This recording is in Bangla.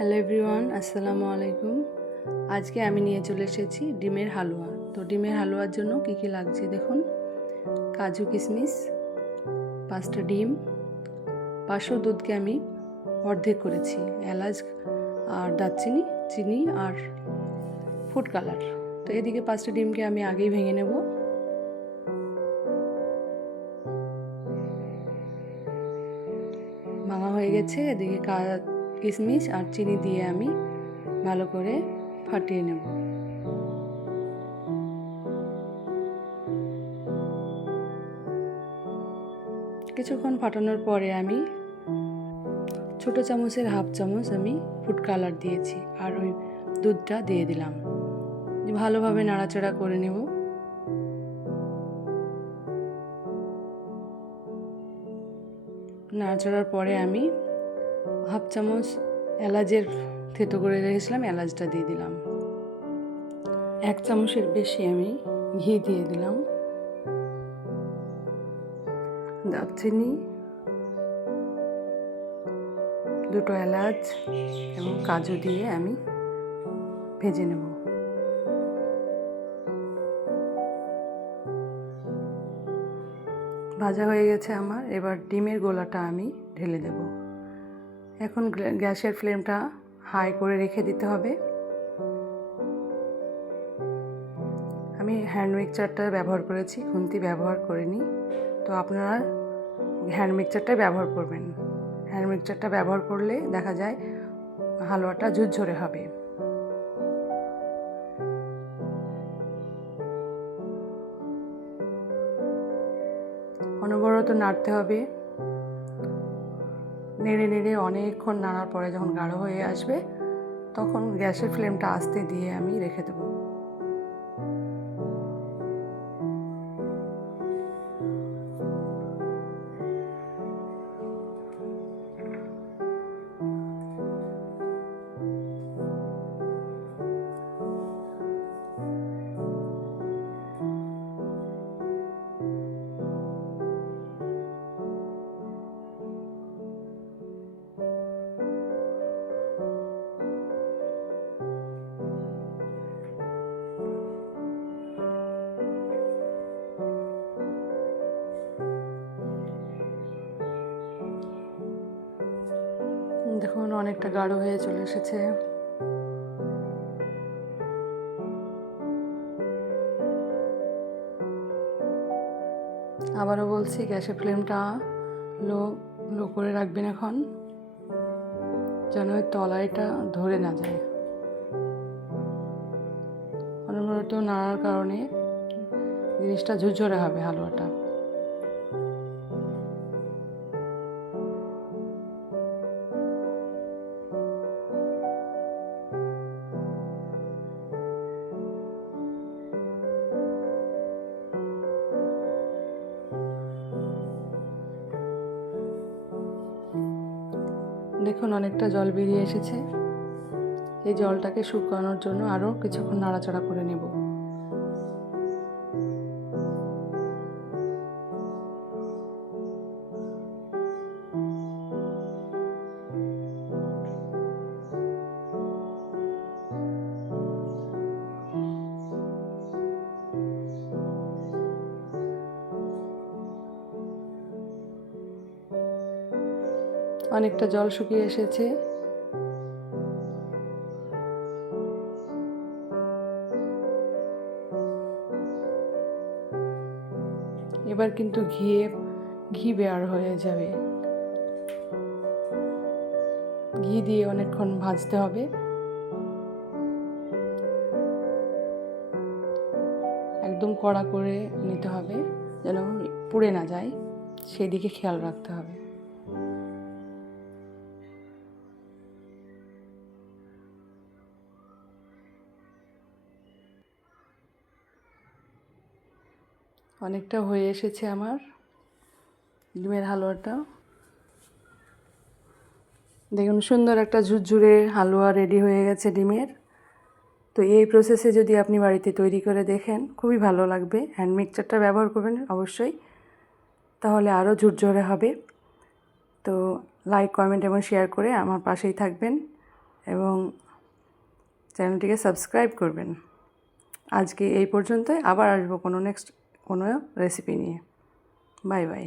হ্যালো এভরিওয়ান, আসসালামু আলাইকুম। আজকে আমি নিয়ে চলে এসেছি ডিমের হালুয়া। তো ডিমের হালুয়ার জন্য কী কী লাগছে দেখুন। কাজু কিশমিশ, 5টা ডিম, 500 দুধকে আমি অর্ধেক করেছি, এলাচ আর দারচিনি, চিনি আর ফুড কালার। তো এদিকে 5টা ডিমকে আমি আগেই ভেঙে নেব। ভাঙা হয়ে গেছে। এদিকে কিশমিশ আর চিনি দিয়ে আমি ভালো করে ফাটিয়ে নেব। কিছুক্ষণ ফাটানোর পরে আমি ছোটো চামচের হাফ চামচ আমি ফুড কালার দিয়েছি আর ওই দুধটা দিয়ে দিলাম। ভালোভাবে নাড়াচাড়া করে নেব। নাড়াচাড়ার পরে আমি হাফ চামচ এলাচের থেতো করে রেখেছিলাম, এলাচটা দিয়ে দিলাম। 1 চামচের বেশি আমি ঘি দিয়ে দিলাম। দারচিনি, 2টো এলাচ এবং কাজু দিয়ে আমি ভেজে নেব। ভাজা হয়ে গেছে আমার। এবার ডিমের গোলাটা আমি ঢেলে দেব। এখন গ্যাসের ফ্লেমটা হাই করে রেখে দিতে হবে। আমি হ্যান্ড মিক্সচারটা ব্যবহার করেছি, খুন্তি ব্যবহার করিনি। তো আপনারা হ্যান্ড মিক্সচারটাই ব্যবহার করবেন। হ্যান্ড মিক্সচারটা ব্যবহার করলে দেখা যায় হালুয়াটা ঝুরঝরে হবে। অনবরত নাড়তে হবে। নেড়ে নেড়ে অনেকক্ষণ নাড়ার পরে যখন গাঢ় হয়ে আসবে তখন গ্যাসের ফ্লেমটা আস্তে দিয়ে আমি রেখে দেবো। দেখুন অনেকটা গাঢ় হয়ে চলে এসেছে। আবারও বলছি, গ্যাসের ফ্লেমটা লো করে রাখবেন এখন, যেন ওই তলাইটা ধরে না যায়। অনবরত নাড়ার কারণে জিনিসটা ঝুরঝরে হবে হালুয়াটা। দেখুন অনেকটা জল বেরিয়ে এসেছে। এই জলটাকে শুকানোর জন্য আরও কিছুক্ষণ নাড়াচাড়া করে নেব। অনেকটা জল শুকিয়ে এসেছে। এবার কিন্তু ঘি বের হয়ে যাবে। ঘি দিয়ে অনেকক্ষণ ভাজতে হবে। একদম কড়া করে নিতে হবে যেন পুড়ে না যায়, সেদিকে খেয়াল রাখতে হবে। অনেকটা হয়ে এসেছে আমার ডিমের হালুয়াটা। দেখুন সুন্দর একটা ঝুরঝুরে হালুয়া রেডি হয়ে গেছে ডিমের। তো এই প্রসেসে যদি আপনি বাড়িতে তৈরি করে দেখেন খুবই ভালো লাগবে। হ্যান্ড মিক্সচারটা ব্যবহার করবেন অবশ্যই, তাহলে আরও ঝুরঝরে হবে। তো লাইক, কমেন্ট এবং শেয়ার করে আমার পাশেই থাকবেন এবং চ্যানেলটিকে সাবস্ক্রাইব করবেন। আজকে এই পর্যন্তই, আবার আসবো কোনো নেক্সট কোনো রেসিপি নিয়ে। Bye bye.